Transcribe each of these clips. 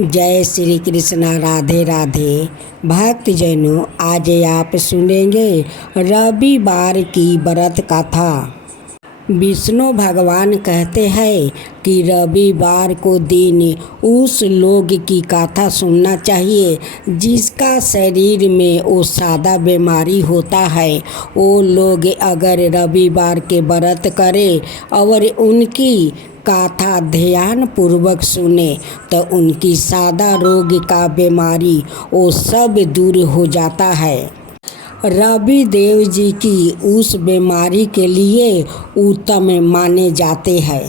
जय श्री कृष्णा, राधे राधे। भक्तजनों, आज आप सुनेंगे रविवार की व्रत कथा। विष्णु भगवान कहते हैं कि रविवार को दिन उस लोग की कथा सुनना चाहिए जिसका शरीर में वो सादा बीमारी होता है। वो लोग अगर रविवार के व्रत करें और उनकी कथा ध्यान पूर्वक सुने तो उनकी सादा रोग का बीमारी वो सब दूर हो जाता है। रवि देव जी की उस बीमारी के लिए उत्तम माने जाते हैं।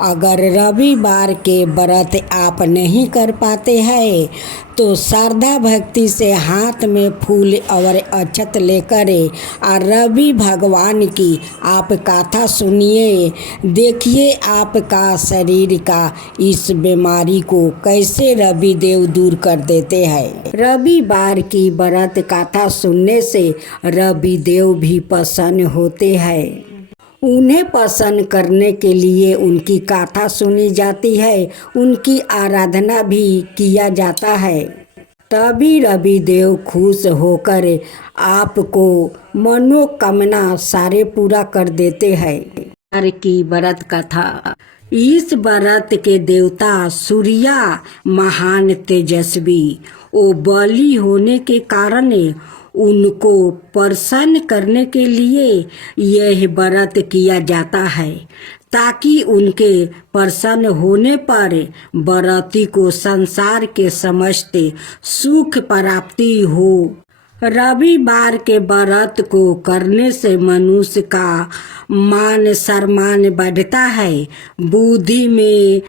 अगर रविवार के व्रत आप नहीं कर पाते हैं तो श्रद्धा भक्ति से हाथ में फूल और अक्षत लेकर और रवि भगवान की आप कथा सुनिए। देखिए आपका शरीर का इस बीमारी को कैसे रवि देव दूर कर देते हैं। रविवार की व्रत कथा सुनने से रवि देव भी प्रसन्न होते हैं। उन्हें प्रसन्न करने के लिए उनकी कथा सुनी जाती है, उनकी आराधना भी किया जाता है। तभी रवि देव खुश होकर आपको मनोकामना सारे पूरा कर देते हैं। की व्रत कथा। इस व्रत के देवता सूर्या महान तेजस्वी वो बलि होने के कारण उनको प्रसन्न करने के लिए यह व्रत किया जाता है ताकि उनके प्रसन्न होने पर व्रती को संसार के समस्त सुख प्राप्ति हो। रविवार के व्रत को करने से मनुष्य का मान सम्मान बढ़ता है, बुद्धि में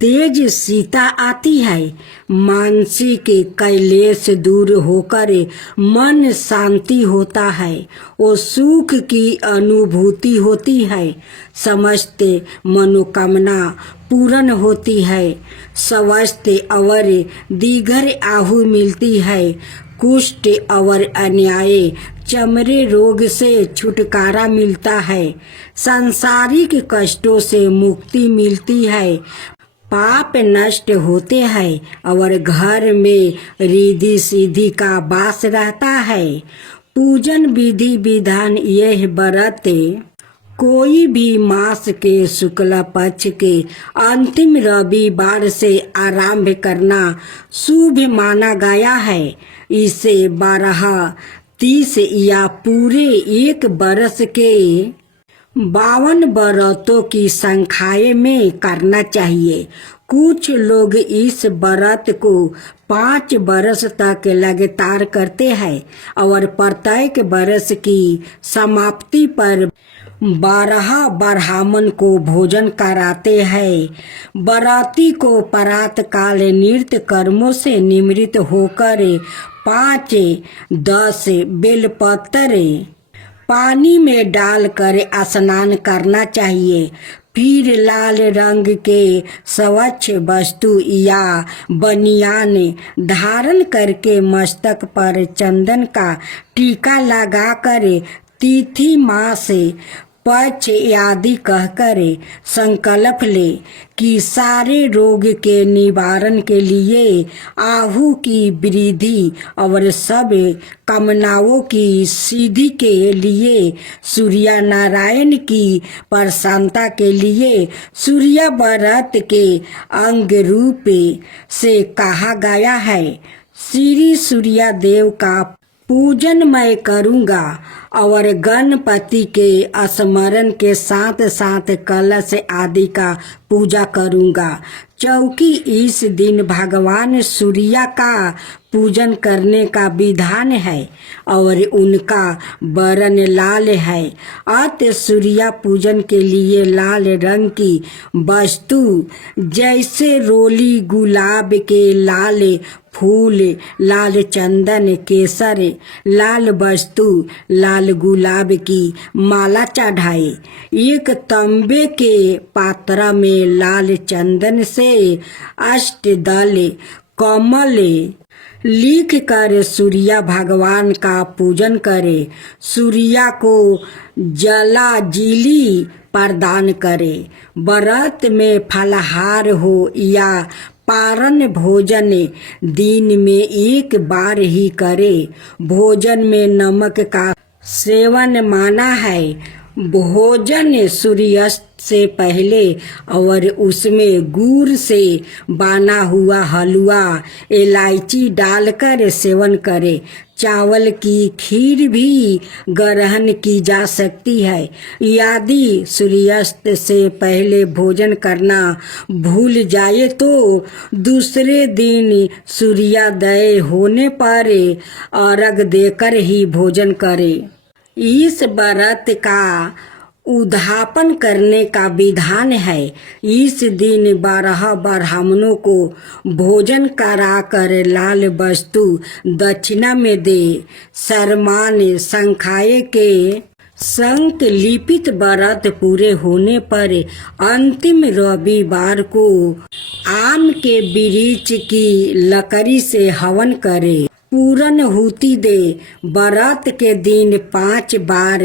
तेज सीता आती है, मानसिक क्लेश दूर होकर मन शांति होता है, वो सुख की अनुभूति होती है, समस्त मनोकामना पूर्ण होती है, स्वस्थ और दीर्घ आयु मिलती है, कुष्ठ और अन्याय चमड़े रोग से छुटकारा मिलता है, सांसारिक कष्टों से मुक्ति मिलती है, पाप नष्ट होते हैं और घर में रिद्धि सिद्धि का वास रहता है। पूजन विधि विधान। यह व्रत कोई भी मास के शुक्ल पक्ष के अंतिम रविवार से आरंभ करना शुभ माना गया है। इसे 12, 30 या पूरे एक वर्ष के 52 व्रतों की संख्या में करना चाहिए। कुछ लोग इस व्रत को 5 वर्ष तक लगातार करते हैं और प्रत्येक वर्ष की समाप्ति पर 12 ब्राह्मण को भोजन कराते हैं। व्रती को प्रातः काल नित्य कर्मों से निवृत्त होकर 5, 10 बेलपत्र पानी में डालकर स्नान करना चाहिए। फिर लाल रंग के स्वच्छ वस्तु या बनियान धारण करके मस्तक पर चंदन का टीका लगाकर तिथि मास पक्ष आदि कहकर संकल्प ले कि सारे रोग के निवारण के लिए आयु की वृद्धि और सब कामनाओं की सिद्धि के लिए सूर्य नारायण की प्रसन्नता के लिए सूर्य व्रत के अंग रूप से कहा गया है। श्री सूर्य देव का पूजन मैं करूँगा और गणपति के स्मरण के साथ साथ कलश आदि का पूजा करूँगा, क्योंकि इस दिन भगवान सूर्य का पूजन करने का विधान है और उनका वर्ण लाल है। अतः सूर्य पूजन के लिए लाल रंग की वस्तु जैसे रोली, गुलाब के लाल फूल, लाल चंदन, केसर, लाल वस्तु, लाल गुलाब की माला चढ़ाए। एक तांबे के पात्र में लाल चंदन से अष्टदल कमल लिख कर सूर्य भगवान का पूजन करे। सूर्य को जलाजीली प्रदान करे। व्रत में फलाहार हो या पारण भोजन दिन में एक बार ही करे। भोजन में नमक का सेवन माना है। भोजन सूर्यास्त से पहले और उसमें गुड़ से बना हुआ हलवा इलायची डालकर सेवन करे। चावल की खीर भी ग्रहण की जा सकती है। यदि सूर्यास्त से पहले भोजन करना भूल जाए तो दूसरे दिन सूर्योदय होने पर अर्घ देकर ही भोजन करे। इस व्रत का उद्यापन करने का विधान है। इस दिन 12 ब्राह्मणों को भोजन कराकर लाल वस्तु दक्षिणा में दे। शर्मान संख्याए के संकलिपित व्रत पूरे होने पर अंतिम रविवार को आम के वृक्ष की लकड़ी से हवन करे। पूर्णाहुति दे। व्रत के दिन 5 बार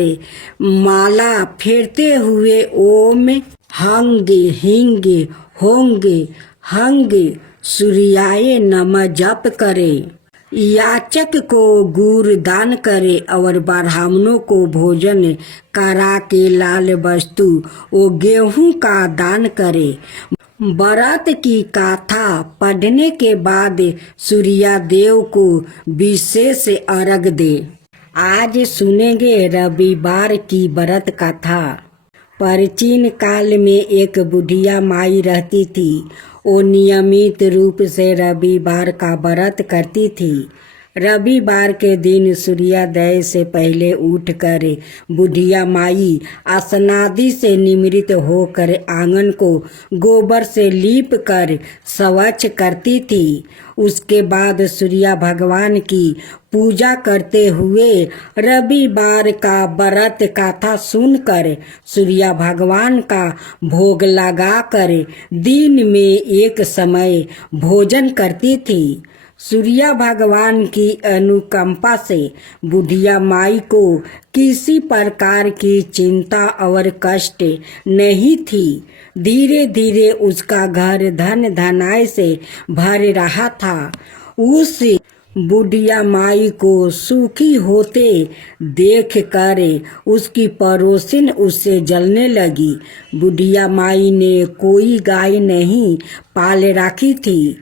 माला फेरते हुए ओम हंग हिंग होंग हंग सूर्याय नमः जप करे। याचक को गुड़ दान करे और ब्राह्मणों को भोजन करा के लाल वस्तु और गेहूं का दान करे। व्रत की गाथा पढ़ने के बाद सूर्यदेव को विशेष अर्घ दे। आज सुनेंगे रविवार की व्रत कथा। प्राचीन काल में एक बुढ़िया माई रहती थी। वो नियमित रूप से रविवार का व्रत करती थी। रविवार के दिन सूर्योदय से पहले उठकर बुढ़िया माई स्नादि से निमृत होकर आंगन को गोबर से लीप कर स्वच्छ करती थी। उसके बाद सूर्य भगवान की पूजा करते हुए रविवार का व्रत कथा सुनकर सूर्य भगवान का भोग लगाकर दिन में एक समय भोजन करती थी। सूर्य भगवान की अनुकंपा से बुढ़िया माई को किसी प्रकार की चिंता और कष्ट नहीं थी। धीरे धीरे उसका घर धन धनाय से भर रहा था। उस बुढ़िया माई को सुखी होते देख कर उसकी पड़ोसिन उससे जलने लगी। बुढ़िया माई ने कोई गाय नहीं पाल रखी थी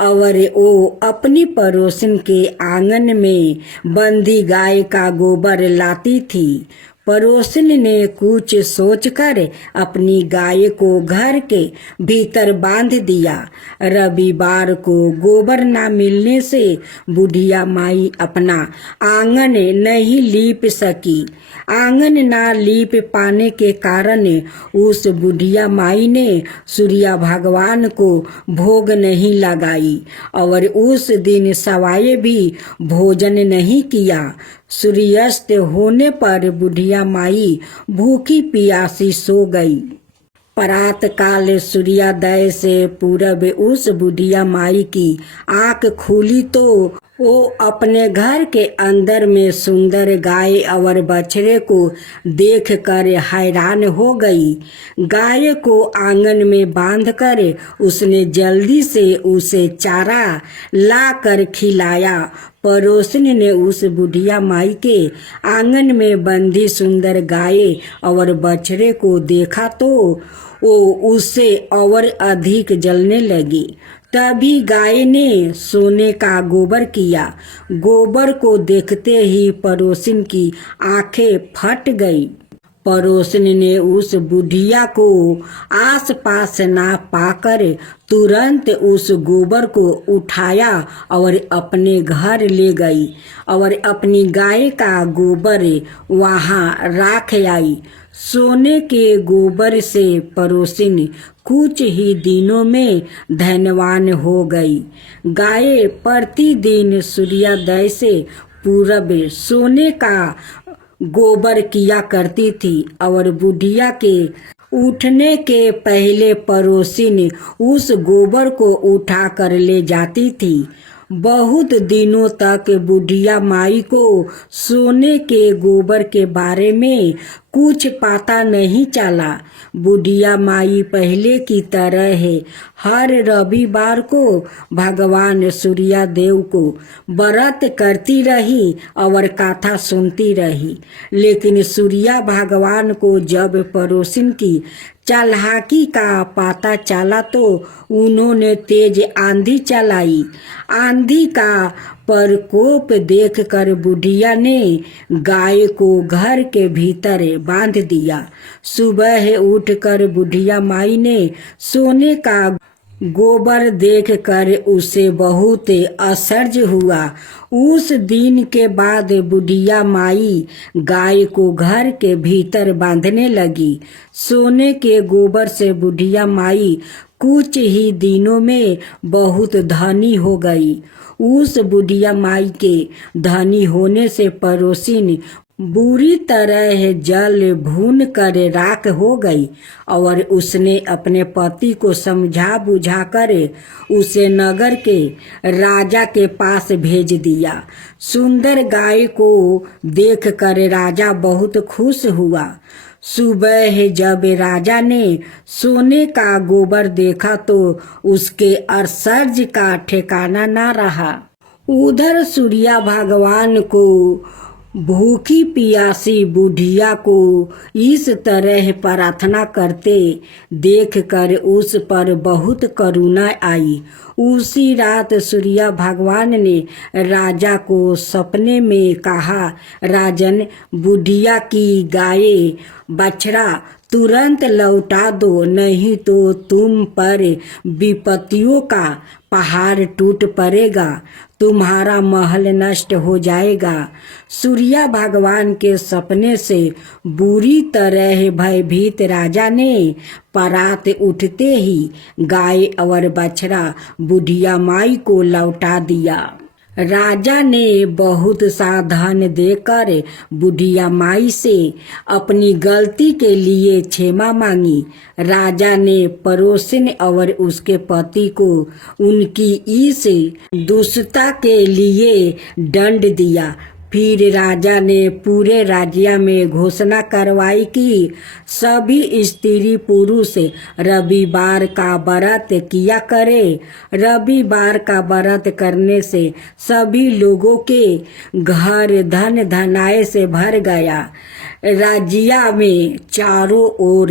और वो अपनी पड़ोसिन के आंगन में बंधी गाय का गोबर लाती थी। पड़ोसिन ने कुछ सोचकर अपनी गाय को घर के भीतर बांध दिया। रविवार को गोबर न मिलने से बुढ़िया माई अपना आंगन नहीं लीप सकी। आंगन न लीप पाने के कारण उस बुढ़िया माई ने सूर्य भगवान को भोग नहीं लगाई और उस दिन सवाए भी भोजन नहीं किया। सूर्यास्त होने पर बुढ़िया माई भूखी प्यासी सो गई। प्रातः काल सूर्योदय से पूर्व उस बुढ़िया माई की आंख खुली तो वो अपने घर के अंदर में सुंदर गाय और बछड़े को देखकर हैरान हो गई। गाय को आंगन में बांधकर उसने जल्दी से उसे चारा लाकर खिलाया। पड़ोसिन ने उस बुढ़िया माई के आंगन में बंधी सुंदर गाय और बछड़े को देखा तो वो उससे और अधिक जलने लगी। तभी गाय ने सोने का गोबर किया। गोबर को देखते ही पड़ोसिन की आंखें फट गई। पड़ोसिन ने उस बुढ़िया को आसपास ना पाकर तुरंत उस गोबर को उठाया और अपने घर ले गई और अपनी गाय का गोबर वहां रख आई। सोने के गोबर से पड़ोसिन कुछ ही दिनों में धनवान हो गई। गाय प्रतिदिन सूर्योदय से पूर्व सोने का गोबर किया करती थी और बुढ़िया के उठने के पहले पड़ोसिन उस गोबर को उठा कर ले जाती थी। बहुत दिनों तक बुढ़िया माई को सोने के गोबर के बारे में कुछ पता नहीं चला। बुढ़िया माई पहले की तरह है, हर रविवार को भगवान सूर्य देव को व्रत करती रही और कथा सुनती रही। लेकिन सूर्य भगवान को जब पड़ोसिन की चालाकी का पता चला तो उन्होंने तेज आंधी चलाई। आंधी का प्रकोप देखकर बुढ़िया ने गाय को घर के भीतर बांध दिया। सुबह उठकर बुढ़िया माई ने सोने का गोबर देखकर उसे बहुत आश्चर्य हुआ। उस दिन के बाद बुढ़िया माई गाय को घर के भीतर बांधने लगी। सोने के गोबर से बुढ़िया माई कुछ ही दिनों में बहुत धनी हो गई। उस बुढ़िया माई के धनी होने से पड़ोसिन बुरी तरह जल भून कर राख हो गई और उसने अपने पति को समझा बुझा कर उसे नगर के राजा के पास भेज दिया। सुंदर गाय को देखकर राजा बहुत खुश हुआ। सुबह जब राजा ने सोने का गोबर देखा तो उसके आश्चर्य का ठिकाना न रहा। उधर सूर्य भगवान को भूखी प्यासी बुढ़िया को इस तरह प्रार्थना करते देखकर उस पर बहुत करुणा आई। उसी रात सूर्य भगवान ने राजा को सपने में कहा, राजन, बुढ़िया की गाय बछड़ा तुरंत लौटा दो, नहीं तो तुम पर विपत्तियों का पहाड़ टूट पड़ेगा, तुम्हारा महल नष्ट हो जाएगा। सूर्य भगवान के सपने से बुरी तरह भयभीत राजा ने परात उठते ही गाय और बछड़ा बुढ़िया माई को लौटा दिया। राजा ने बहुत सा धन देकर बुढ़िया माई से अपनी गलती के लिए क्षमा मांगी। राजा ने पड़ोसिन और उसके पति को उनकी इस दुष्टता के लिए दंड दिया। फिर राजा ने पूरे राज्य में घोषणा करवाई कि सभी स्त्री पुरुष रविवार का व्रत किया करे। रविवार का व्रत करने से सभी लोगों के घर धन धनाए से भर गया। राज्य में चारों ओर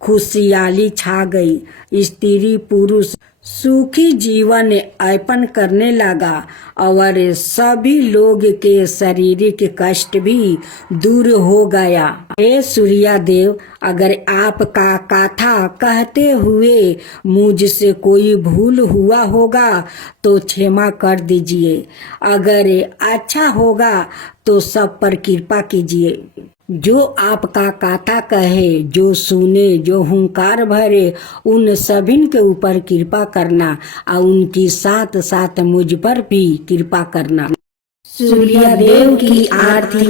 खुशहाली छा गई। स्त्री पुरुष सुखी जीवन यापन करने लगा और सभी लोग के शारीरिक कष्ट भी दूर हो गया। हे सूर्य देव, अगर आपका कथा कहते हुए मुझसे कोई भूल हुआ होगा तो क्षमा कर दीजिए। अगर अच्छा होगा तो सब पर कृपा कीजिए। जो आपका कथा कहे, जो सुने, जो हुंकार भरे, उन सभी के ऊपर कृपा करना और उनकी साथ साथ मुझ पर भी कृपा करना। सूर्य देव की आरती।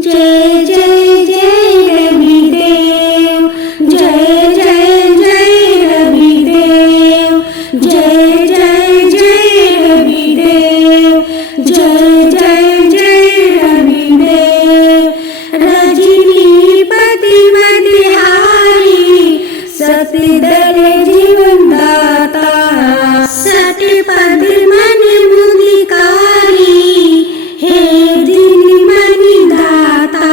जय जय जय रविदेव, जय जय जय रविदेव, जय जय जय रविदेव, जय जय जय रविदेव। रजनीपति मतिहारी सतदल जीवन दाता, सतपद मन मुदिकारी, हे दिन मणि दाता।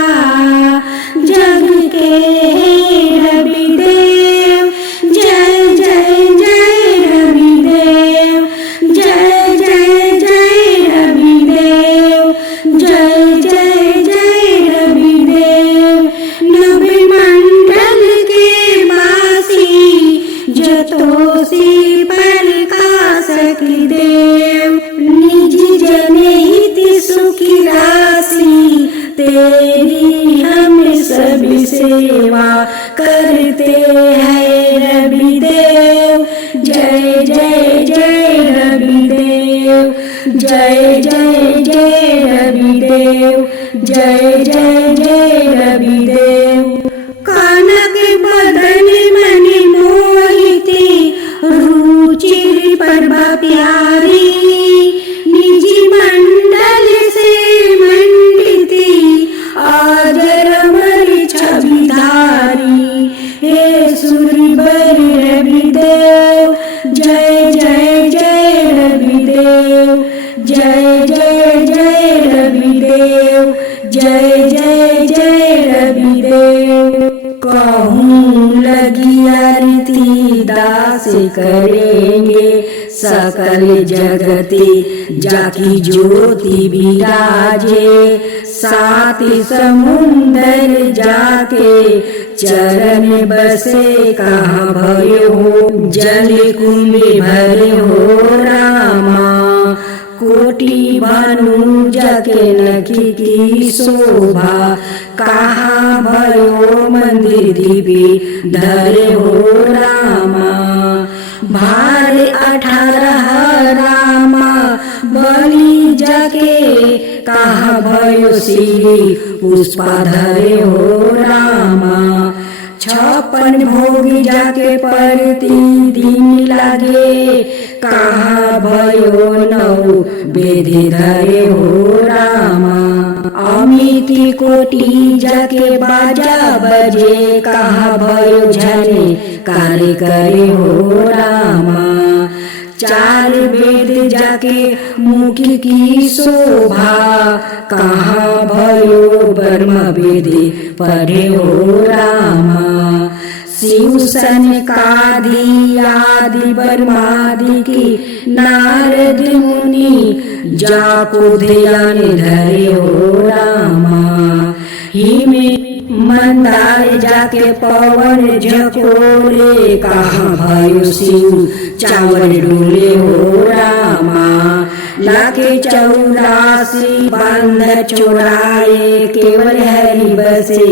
जग के हे रविदेव, जय जय जय रविदेव, जय जय जय रविदेव, जय जय जय रविदेव। नभ मंडल के वासी जतोषी प्रकाशक देव, निज जनहित सुखी राशि, तेरी हम सब सेवा करते हैं रविदेव। जय जय जय रविदेव, जय जय जय रविदेव, जय जय जय रविदेव। कनक बदन मन मोहिती, रुचिर प्रभा प्यारी, निज मंडल से मंडिती, आजर अमर छवि सुरवर रविदेव, जय जय जय रविदेव, जय जय जय रविदेव, जय जय जय रविदेव। कहूँ लगी आरती दास करेंगे, सकल जगती जाकी ज्योति विराजे। सात समुंदर जाके चरण बसे, कहाँ भयो हो जल कुंभ भरे हो रामा। कोटि भानु जाके नखी की शोभा, कहाँ भयो मंदिर दीपी धरे हो रामा। भार 18 रामा बलि जाके, कहाँ भयो श्री पुष्पा धरे हो रामा। 56 भोग जाके प्रतिदिन लागे, कहाँ भयो 9 वेद धरे हो रामा। अमिति कोटि जाके बाजा बजे, कहाँ भयो झने कार्य करे हो रामा। 4 वेद जाके मुख की शोभा, कहाँ भयो ब्रह्म वेद पढ़े हो रामा। शिव सनकादि आदि ब्रह्मादि की नारद मुनि, जाको ध्यान धरे हो रामा। हिम मंदार जाके पवन झकोरे, कहाँ भयो शिव चावल डोले हो रामा। लाके 84 बांध छोड़ाए, केवल हरि बसे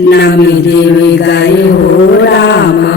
नामी देव गाए हो रामा।